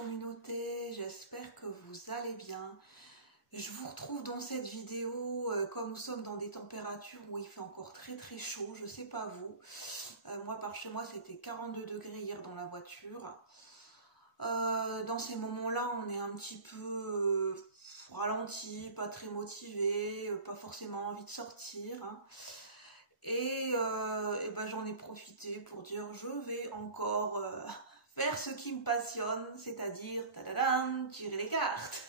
communauté, j'espère que vous allez bien. Je vous retrouve dans cette vidéo, comme nous sommes dans des températures où il fait encore très chaud, je sais pas vous. Moi par chez moi c'était 42 degrés hier dans la voiture. Dans ces moments-là on est un petit peu ralenti, pas très motivé, pas forcément envie de sortir. Hein. Et ben, j'en ai profité pour dire je vais encore faire ce qui me passionne, c'est-à-dire tirer les cartes.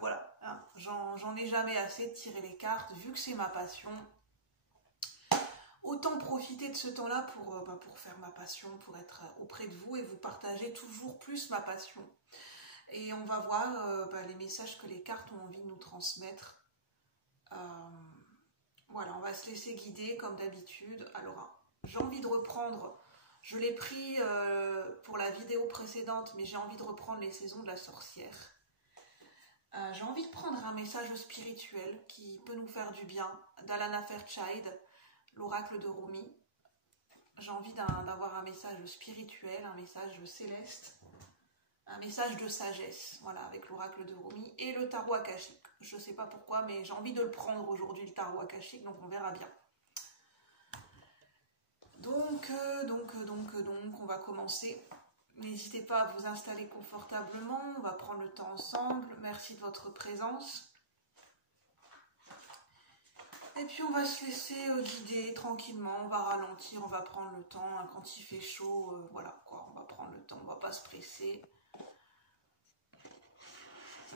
Voilà, hein, j'en ai jamais assez de tirer les cartes, vu que c'est ma passion. Autant profiter de ce temps-là pour faire ma passion, pour être auprès de vous et vous partager toujours plus ma passion. Et on va voir les messages que les cartes ont envie de nous transmettre. Voilà, on va se laisser guider comme d'habitude. Alors, j'ai envie de reprendre, je l'ai pris pour la vidéo précédente, mais j'ai envie de reprendre les saisons de la sorcière. J'ai envie de prendre un message spirituel qui peut nous faire du bien, d'Alana Fairchild, l'oracle de Rumi. J'ai envie d'avoir un message spirituel, un message céleste, un message de sagesse, voilà, avec l'oracle de Rumi et le tarot akashique. Je ne sais pas pourquoi, mais j'ai envie de le prendre aujourd'hui, le tarot akashique, donc on verra bien. Donc, on va commencer. N'hésitez pas à vous installer confortablement, on va prendre le temps ensemble. Merci de votre présence. Et puis on va se laisser guider tranquillement, on va ralentir, on va prendre le temps. Hein, quand il fait chaud, voilà quoi, on va prendre le temps, on va pas se presser.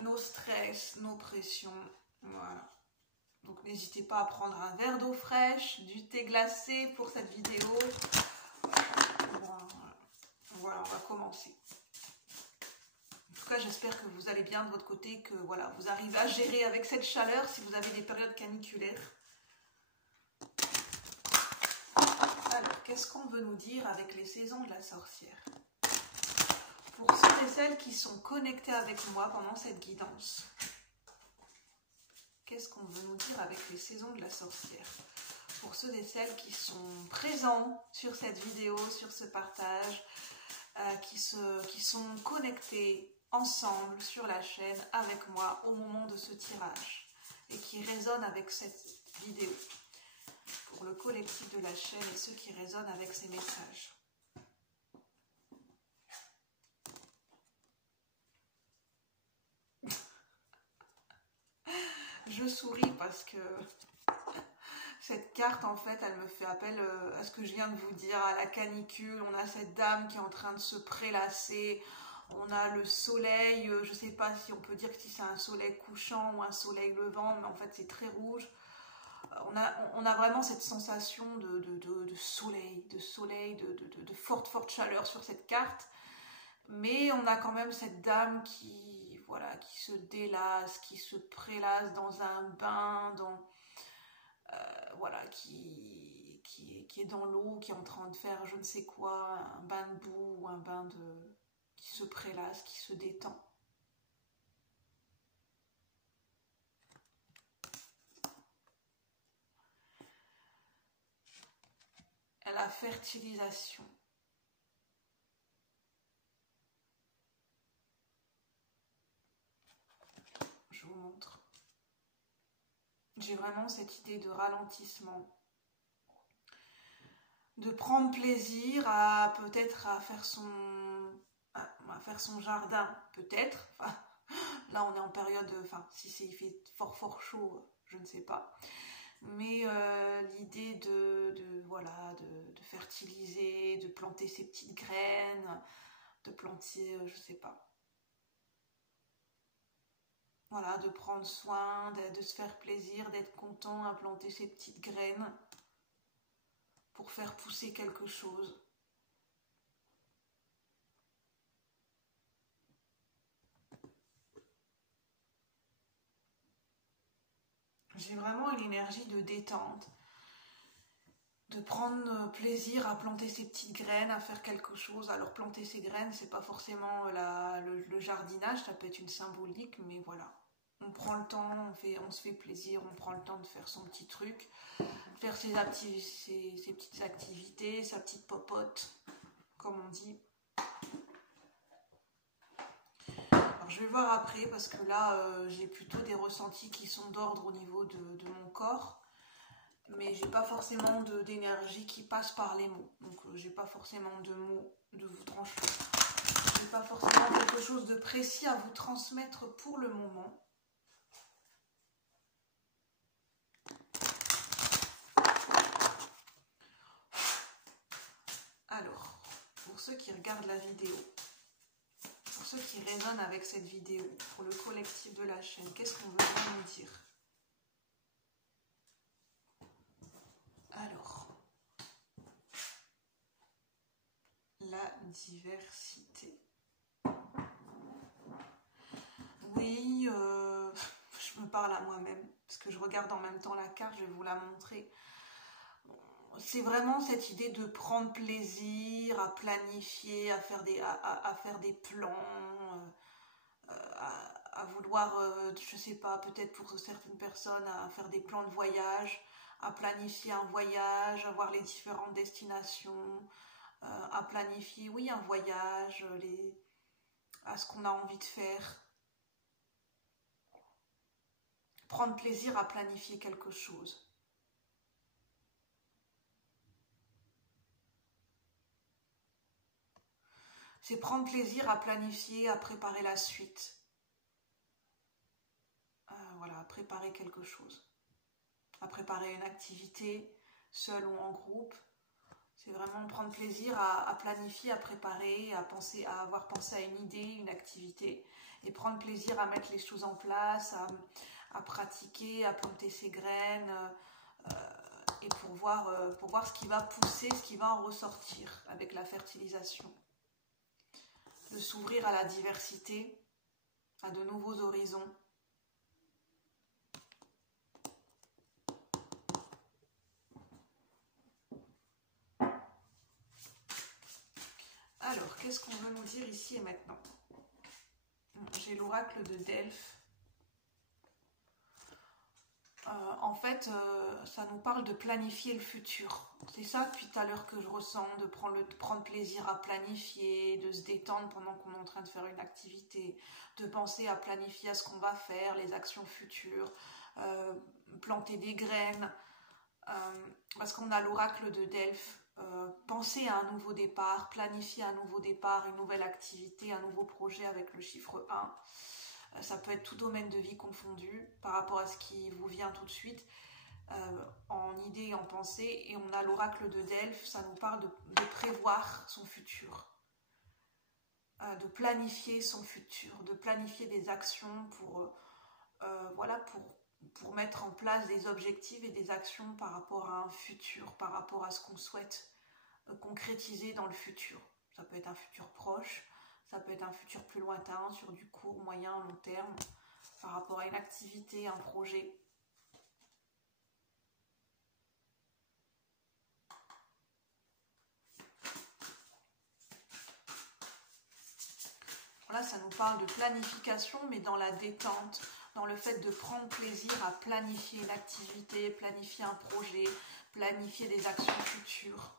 Nos stress, nos pressions, voilà. Donc n'hésitez pas à prendre un verre d'eau fraîche, du thé glacé pour cette vidéo. Voilà, on va commencer. En tout cas, j'espère que vous allez bien de votre côté, que voilà, vous arrivez à gérer avec cette chaleur si vous avez des périodes caniculaires. Alors, qu'est-ce qu'on veut nous dire avec les saisons de la sorcière? Pour ceux et celles qui sont connectés avec moi pendant cette guidance, qu'est-ce qu'on veut nous dire avec les saisons de la sorcière? Pour ceux et celles qui sont présents sur cette vidéo, sur ce partage, qui sont connectés ensemble sur la chaîne avec moi au moment de ce tirage et qui résonnent avec cette vidéo. Pour le collectif de la chaîne et ceux qui résonnent avec ces messages. Je souris parce que cette carte, en fait, elle me fait appel à ce que je viens de vous dire, à la canicule. On a cette dame qui est en train de se prélasser. On a le soleil, je ne sais pas si on peut dire que si c'est un soleil couchant ou un soleil levant, mais en fait, c'est très rouge. On a vraiment cette sensation de soleil, de forte chaleur sur cette carte. Mais on a quand même cette dame qui se délasse, qui se prélasse dans un bain, qui est dans l'eau, qui est en train de faire je ne sais quoi, un bain de boue ou un bain qui se prélasse, qui se détend. La fertilisation. Je vous montre. J'ai vraiment cette idée de ralentissement, de prendre plaisir à peut-être à faire son jardin, peut-être. Enfin, là on est en période, si il fait fort chaud, je ne sais pas. Mais l'idée de fertiliser, de planter ses petites graines, de planter, je sais pas. Voilà, de prendre soin, de se faire plaisir, d'être content à planter ses petites graines pour faire pousser quelque chose. J'ai vraiment une énergie de détente, de prendre plaisir à planter ses petites graines, à faire quelque chose. Alors planter ses graines, c'est pas forcément le jardinage, ça peut être une symbolique, mais voilà. On prend le temps, on se fait plaisir, on prend le temps de faire son petit truc, faire ses petites activités, sa petite popote, comme on dit. vais voir après parce que là, j'ai plutôt des ressentis qui sont d'ordre au niveau de mon corps. Mais j'ai pas forcément d'énergie qui passe par les mots. Donc j'ai pas forcément de mots de vous trancher. J'ai pas forcément quelque chose de précis à vous transmettre pour le moment. Alors, pour ceux qui regardent la vidéo, pour ceux qui résonnent avec cette vidéo, pour le collectif de la chaîne, qu'est-ce qu'on veut vraiment nous dire? Alors, la diversité. Oui, je me parle à moi-même, parce que je regarde en même temps la carte, je vais vous la montrer. C'est vraiment cette idée de prendre plaisir à planifier, à faire des plans, à vouloir, je sais pas, peut-être pour certaines personnes, à faire des plans de voyage, à planifier un voyage, à voir les différentes destinations, à planifier, oui, un voyage, à ce qu'on a envie de faire. Prendre plaisir à planifier quelque chose. C'est prendre plaisir à planifier, à préparer la suite. Voilà, à préparer quelque chose. À préparer une activité, seule ou en groupe. C'est vraiment prendre plaisir à planifier, à préparer, à avoir pensé à une idée, une activité. Et prendre plaisir à mettre les choses en place, à pratiquer, à planter ses graines. Et pour voir ce qui va pousser, ce qui va en ressortir avec la fertilisation. De s'ouvrir à la diversité, à de nouveaux horizons. Alors, qu'est-ce qu'on veut nous dire ici et maintenant? J'ai l'oracle de Delphes. En fait, ça nous parle de planifier le futur. C'est ça depuis tout à l'heure que je ressens, de prendre plaisir à planifier, de se détendre pendant qu'on est en train de faire une activité, de penser à planifier à ce qu'on va faire, les actions futures, planter des graines, parce qu'on a l'oracle de Delphes. Penser à un nouveau départ, planifier un nouveau départ, une nouvelle activité, un nouveau projet avec le chiffre 1. Ça peut être tout domaine de vie confondu par rapport à ce qui vous vient tout de suite en idée et en pensée. Et on a l'oracle de Delphes, ça nous parle de prévoir son futur, de planifier son futur, de planifier des actions pour mettre en place des objectifs et des actions par rapport à un futur, par rapport à ce qu'on souhaite concrétiser dans le futur. Ça peut être un futur proche, ça peut être un futur plus lointain, sur du court, moyen, long terme, par rapport à une activité, un projet. Voilà, ça nous parle de planification, mais dans la détente, dans le fait de prendre plaisir à planifier une activité, planifier un projet, planifier des actions futures.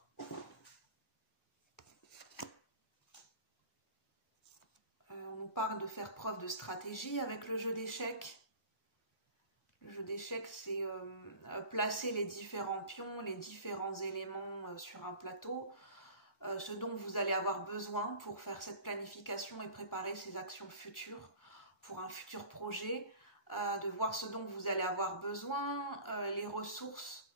On nous parle de faire preuve de stratégie avec le jeu d'échecs. Le jeu d'échecs, c'est placer les différents pions, les différents éléments sur un plateau, ce dont vous allez avoir besoin pour faire cette planification et préparer ces actions futures pour un futur projet, de voir ce dont vous allez avoir besoin, les ressources,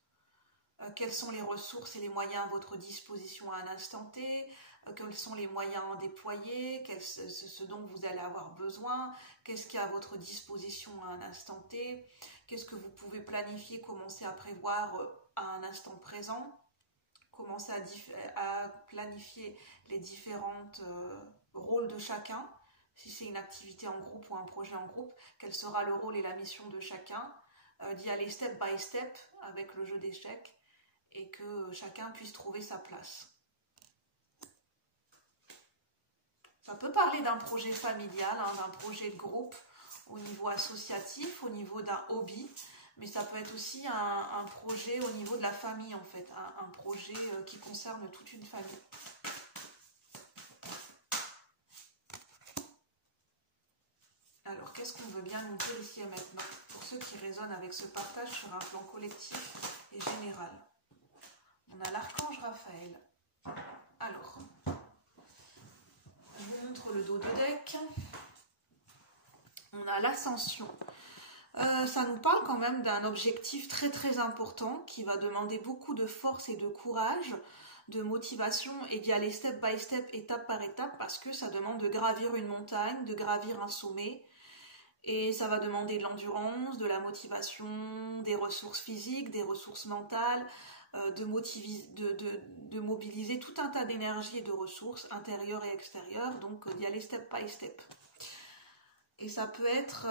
quelles sont les ressources et les moyens à votre disposition à un instant T, quels sont les moyens à déployer, ce dont vous allez avoir besoin, qu'est-ce qui est à votre disposition à un instant T, qu'est-ce que vous pouvez planifier, commencer à prévoir à un instant présent, commencer à planifier les différents rôles de chacun, si c'est une activité en groupe ou un projet en groupe, quel sera le rôle et la mission de chacun, d'y aller step by step avec le jeu d'échecs et que chacun puisse trouver sa place. Ça peut parler d'un projet familial, hein, d'un projet de groupe au niveau associatif, au niveau d'un hobby, mais ça peut être aussi un projet au niveau de la famille en fait, un projet qui concerne toute une famille. qu'est-ce qu'on veut bien nous dire ici et maintenant pour ceux qui résonnent avec ce partage sur un plan collectif et général? On a l'archange Raphaël. Alors, je vous montre le dos de deck. On a l'ascension. Ça nous parle quand même d'un objectif très très important qui va demander beaucoup de force et de courage, de motivation et d'y aller step by step, étape par étape, parce que ça demande de gravir une montagne, de gravir un sommet, et ça va demander de l'endurance, de la motivation, des ressources physiques, des ressources mentales, de mobiliser tout un tas d'énergie et de ressources intérieures et extérieures, donc d'y aller step by step. Et ça peut être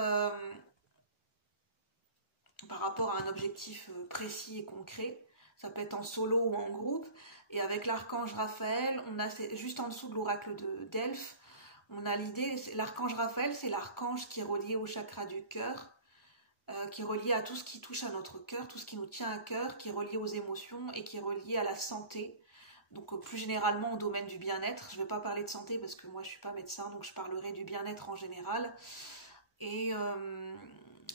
par rapport à un objectif précis et concret, ça peut être en solo ou en groupe, et avec l'archange Raphaël, on a juste en dessous de l'oracle de Delphes, on a l'idée, l'archange Raphaël, c'est l'archange qui est relié au chakra du cœur, qui est relié à tout ce qui touche à notre cœur, tout ce qui nous tient à cœur, qui est relié aux émotions et qui est relié à la santé. Donc plus généralement au domaine du bien-être. Je ne vais pas parler de santé parce que moi je ne suis pas médecin, donc je parlerai du bien-être en général. Et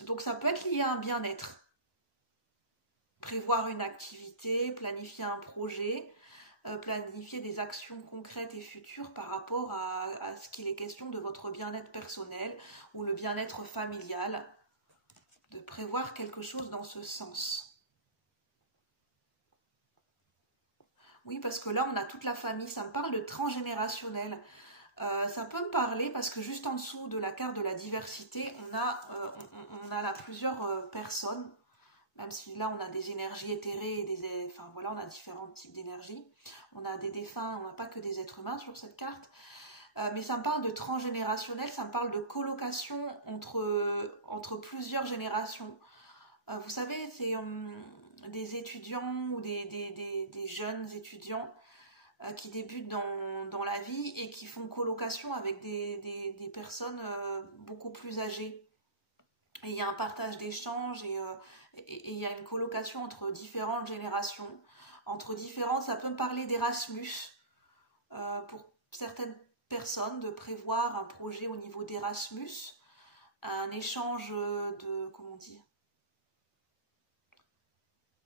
donc ça peut être lié à un bien-être. Prévoir une activité, planifier un projet, planifier des actions concrètes et futures par rapport à ce qu'il est question de votre bien-être personnel ou le bien-être familial. De prévoir quelque chose dans ce sens. Oui, parce que là, on a toute la famille. Ça me parle de transgénérationnel. Ça peut me parler parce que juste en dessous de la carte de la diversité, on a là plusieurs personnes. Même si là, on a des énergies éthérées et enfin voilà, on a différents types d'énergie. On a des défunts, on n'a pas que des êtres humains sur cette carte. Mais ça me parle de transgénérationnel, ça me parle de colocation entre plusieurs générations. Vous savez, c'est des étudiants ou des jeunes étudiants qui débutent dans la vie et qui font colocation avec des personnes beaucoup plus âgées. Et il y a un partage d'échanges et il y a une colocation entre différentes générations. Ça peut me parler d'Erasmus pour certaines personnes, de prévoir un projet au niveau d'Erasmus, un échange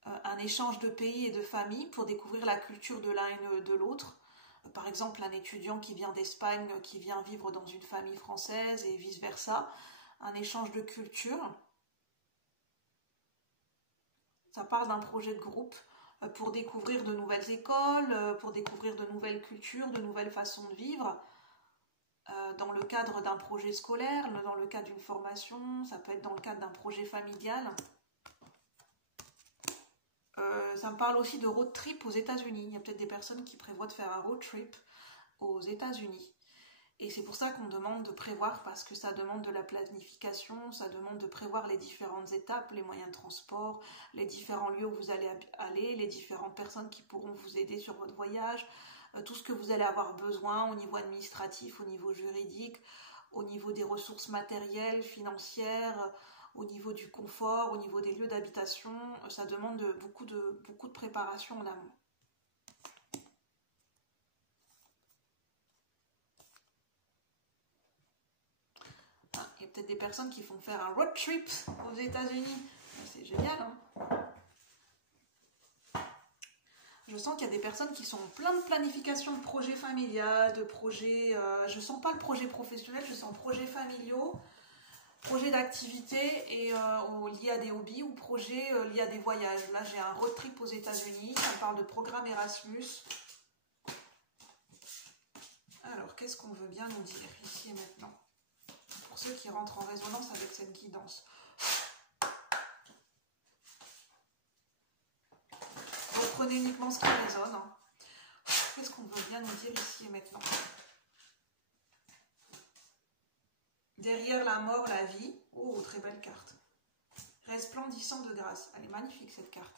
un échange de pays et de familles pour découvrir la culture de l'un et de l'autre. Par exemple, un étudiant qui vient d'Espagne, qui vient vivre dans une famille française et vice-versa. Un échange de culture. Ça part d'un projet de groupe pour découvrir de nouvelles écoles, pour découvrir de nouvelles cultures, de nouvelles façons de vivre. Dans le cadre d'un projet scolaire, dans le cadre d'une formation, ça peut être dans le cadre d'un projet familial. Ça me parle aussi de road trip aux États-Unis. Il y a peut-être des personnes qui prévoient de faire un road trip aux États-Unis. Et c'est pour ça qu'on demande de prévoir, parce que ça demande de la planification, ça demande de prévoir les différentes étapes, les moyens de transport, les différents lieux où vous allez aller, les différentes personnes qui pourront vous aider sur votre voyage, tout ce que vous allez avoir besoin au niveau administratif, au niveau juridique, au niveau des ressources matérielles, financières, au niveau du confort, au niveau des lieux d'habitation. Ça demande beaucoup de préparation en amont. Il y a peut-être des personnes qui font faire un road trip aux États-Unis. C'est génial, hein? Je sens qu'il y a des personnes qui sont plein de planification de projets familiales, de projets... je sens pas le projet professionnel, je sens projets familiaux, projets d'activité et liés à des hobbies ou projets liés à des voyages. Là, j'ai un road trip aux États-Unis, ça me parle de programme Erasmus. Alors, qu'est-ce qu'on veut bien nous dire ici et maintenant? Pour ceux qui rentrent en résonance avec cette guidance. Donc prenez uniquement ce qui résonne. Hein. Qu'est-ce qu'on veut bien nous dire ici et maintenant? Derrière la mort, la vie. Oh, très belle carte. Resplendissant de grâce. Elle est magnifique cette carte.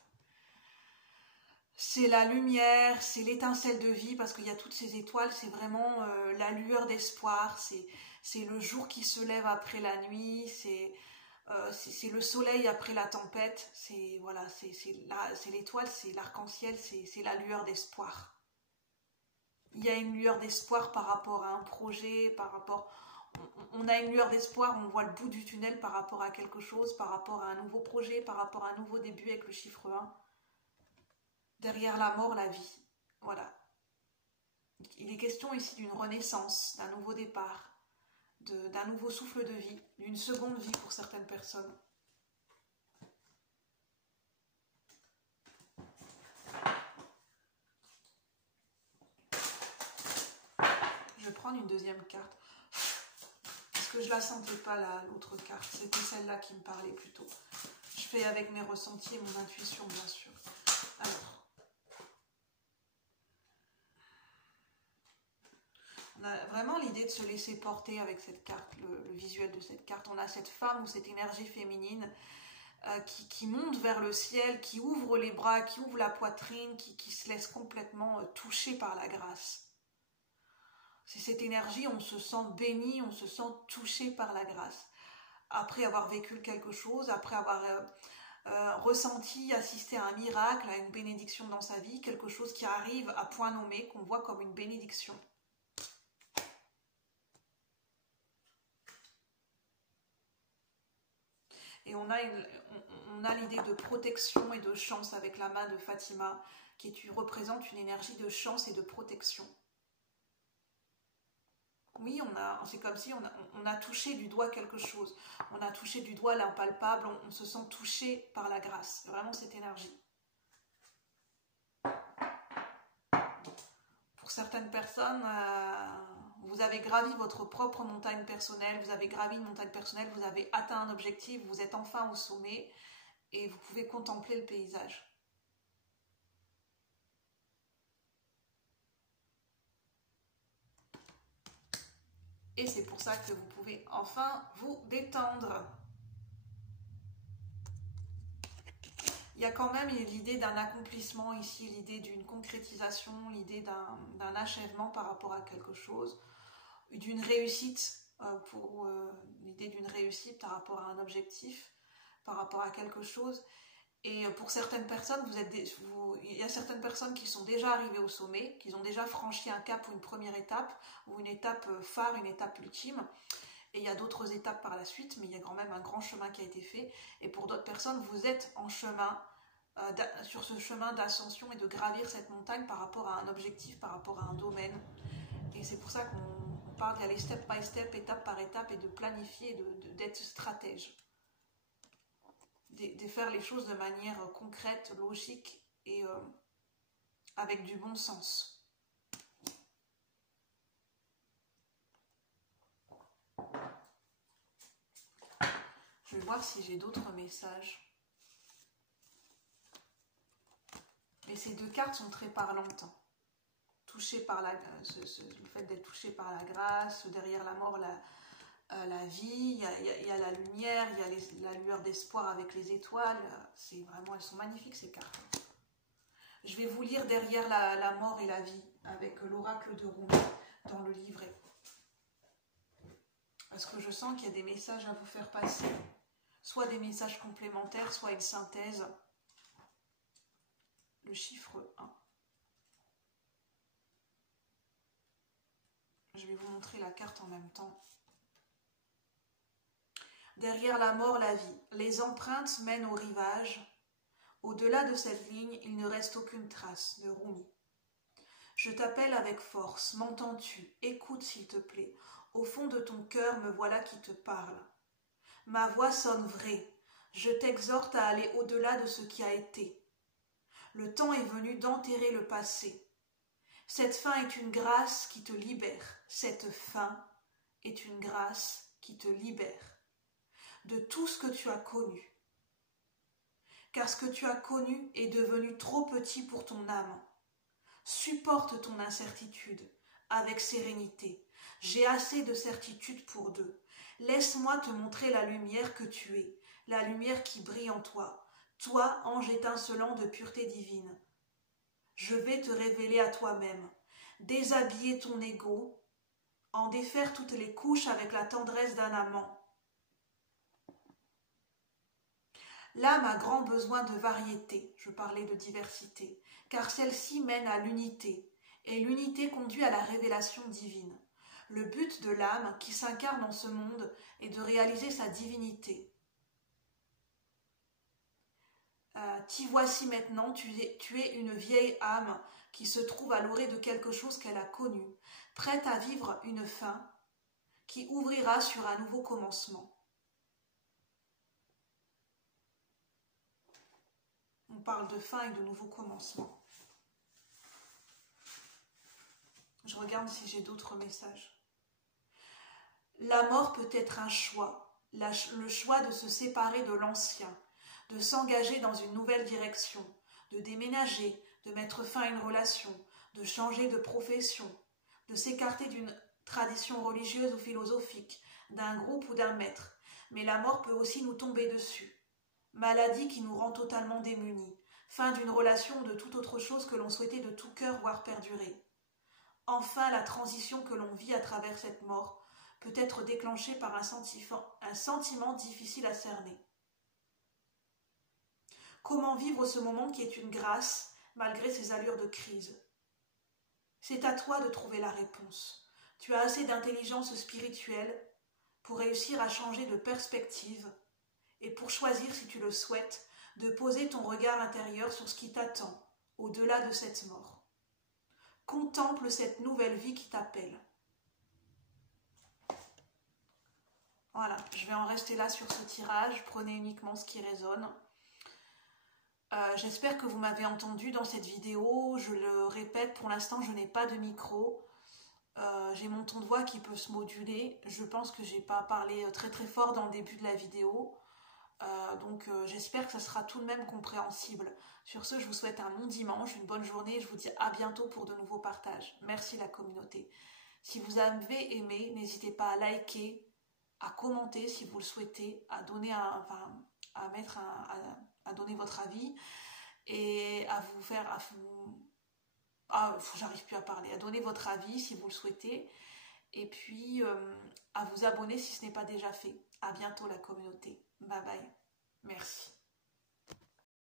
C'est la lumière, c'est l'étincelle de vie, parce qu'il y a toutes ces étoiles, c'est vraiment la lueur d'espoir, c'est le jour qui se lève après la nuit, c'est le soleil après la tempête, c'est voilà, c'est l'étoile, c'est l'arc-en-ciel, c'est la lueur d'espoir. Il y a une lueur d'espoir par rapport à un projet, par rapport... on a une lueur d'espoir, on voit le bout du tunnel par rapport à quelque chose, par rapport à un nouveau projet, par rapport à un nouveau début avec le chiffre 1. Derrière la mort, la vie. Voilà. Il est question ici d'une renaissance, d'un nouveau départ, d'un nouveau souffle de vie, d'une seconde vie pour certaines personnes. Je vais prendre une deuxième carte. Parce que je la sentais pas l'autre carte. C'était celle-là qui me parlait plutôt. Je fais avec mes ressentis et mon intuition, bien sûr. Alors. On a vraiment l'idée de se laisser porter avec cette carte, le visuel de cette carte. On a cette femme ou cette énergie féminine qui monte vers le ciel, qui ouvre les bras, qui ouvre la poitrine, qui se laisse complètement toucher par la grâce. C'est cette énergie, on se sent béni, on se sent touché par la grâce. Après avoir vécu quelque chose, après avoir ressenti, assisté à un miracle, à une bénédiction dans sa vie, quelque chose qui arrive à point nommé, qu'on voit comme une bénédiction. Et on a l'idée de protection et de chance avec la main de Fatima, qui représente une énergie de chance et de protection. Oui, c'est comme si on a touché du doigt quelque chose. On a touché du doigt l'impalpable, on se sent touché par la grâce. Vraiment cette énergie. Pour certaines personnes, vous avez gravi votre propre montagne personnelle, vous avez gravi une montagne personnelle, vous avez atteint un objectif, vous êtes enfin au sommet et vous pouvez contempler le paysage. Et c'est pour ça que vous pouvez enfin vous détendre. Il y a quand même l'idée d'un accomplissement ici, l'idée d'une concrétisation, l'idée d'un achèvement par rapport à quelque chose, d'une réussite, l'idée d'une réussite par rapport à un objectif, par rapport à quelque chose. Et pour certaines personnes, il y a certaines personnes qui sont déjà arrivées au sommet, qui ont déjà franchi un cap ou une première étape, ou une étape phare, une étape ultime. Et il y a d'autres étapes par la suite, mais il y a quand même un grand chemin qui a été fait. Et pour d'autres personnes, vous êtes en chemin, sur ce chemin d'ascension et de gravir cette montagne par rapport à un objectif, par rapport à un domaine. Et c'est pour ça qu'on parle d'aller step by step, étape par étape, et de planifier, d'être stratège. De faire les choses de manière concrète, logique et avec du bon sens. Je vais voir si j'ai d'autres messages. Mais ces deux cartes sont très parlantes. Touché par le fait d'être touché par la grâce, derrière la mort, la vie, il y a la lumière, il y a la lueur d'espoir avec les étoiles. C'est vraiment, elles sont magnifiques ces cartes. Je vais vous lire derrière la mort et la vie avec l'oracle de Rumi dans le livret. Parce que je sens qu'il y a des messages à vous faire passer. Soit des messages complémentaires, soit une synthèse. Le chiffre 1. Je vais vous montrer la carte en même temps. Derrière la mort, la vie. Les empreintes mènent au rivage. Au-delà de cette ligne, il ne reste aucune trace. De Rumi. Je t'appelle avec force. M'entends-tu? Écoute s'il te plaît. Au fond de ton cœur, me voilà qui te parle. Ma voix sonne vraie. Je t'exhorte à aller au-delà de ce qui a été. Le temps est venu d'enterrer le passé. Cette fin est une grâce qui te libère. Cette fin est une grâce qui te libère de tout ce que tu as connu. Car ce que tu as connu est devenu trop petit pour ton âme. Supporte ton incertitude avec sérénité. J'ai assez de certitude pour deux. Laisse-moi te montrer la lumière que tu es, la lumière qui brille en toi, toi, ange étincelant de pureté divine. Je vais te révéler à toi-même, déshabiller ton ego, en défaire toutes les couches avec la tendresse d'un amant. L'âme a grand besoin de variété, je parlais de diversité, car celle-ci mène à l'unité, et l'unité conduit à la révélation divine. Le but de l'âme qui s'incarne dans ce monde est de réaliser sa divinité. T'y voici maintenant, tu es une vieille âme qui se trouve à l'orée de quelque chose qu'elle a connu, prête à vivre une fin qui ouvrira sur un nouveau commencement. On parle de fin et de nouveau commencement. Je regarde si j'ai d'autres messages. La mort peut être un choix, le choix de se séparer de l'ancien, de s'engager dans une nouvelle direction, de déménager, de mettre fin à une relation, de changer de profession, de s'écarter d'une tradition religieuse ou philosophique, d'un groupe ou d'un maître. Mais la mort peut aussi nous tomber dessus. Maladie qui nous rend totalement démunis, fin d'une relation ou de toute autre chose que l'on souhaitait de tout cœur voir perdurer. Enfin, la transition que l'on vit à travers cette mort peut être déclenchée par un sentiment difficile à cerner. Comment vivre ce moment qui est une grâce malgré ses allures de crise? C'est à toi de trouver la réponse. Tu as assez d'intelligence spirituelle pour réussir à changer de perspective et pour choisir, si tu le souhaites, de poser ton regard intérieur sur ce qui t'attend au-delà de cette mort. Contemple cette nouvelle vie qui t'appelle. Voilà, je vais en rester là sur ce tirage. Prenez uniquement ce qui résonne. J'espère que vous m'avez entendu dans cette vidéo. Je le répète, pour l'instant, je n'ai pas de micro. J'ai mon ton de voix qui peut se moduler. Je pense que je n'ai pas parlé très très fort dans le début de la vidéo. Donc j'espère que ça sera tout de même compréhensible. Sur ce, je vous souhaite un bon dimanche, une bonne journée et je vous dis à bientôt pour de nouveaux partages. Merci la communauté. Si vous avez aimé, n'hésitez pas à liker, à commenter si vous le souhaitez, à donner à donner votre avis et à vous faire... j'arrive plus à parler. À donner votre avis si vous le souhaitez et puis à vous abonner si ce n'est pas déjà fait. À bientôt la communauté. Bye bye. Merci.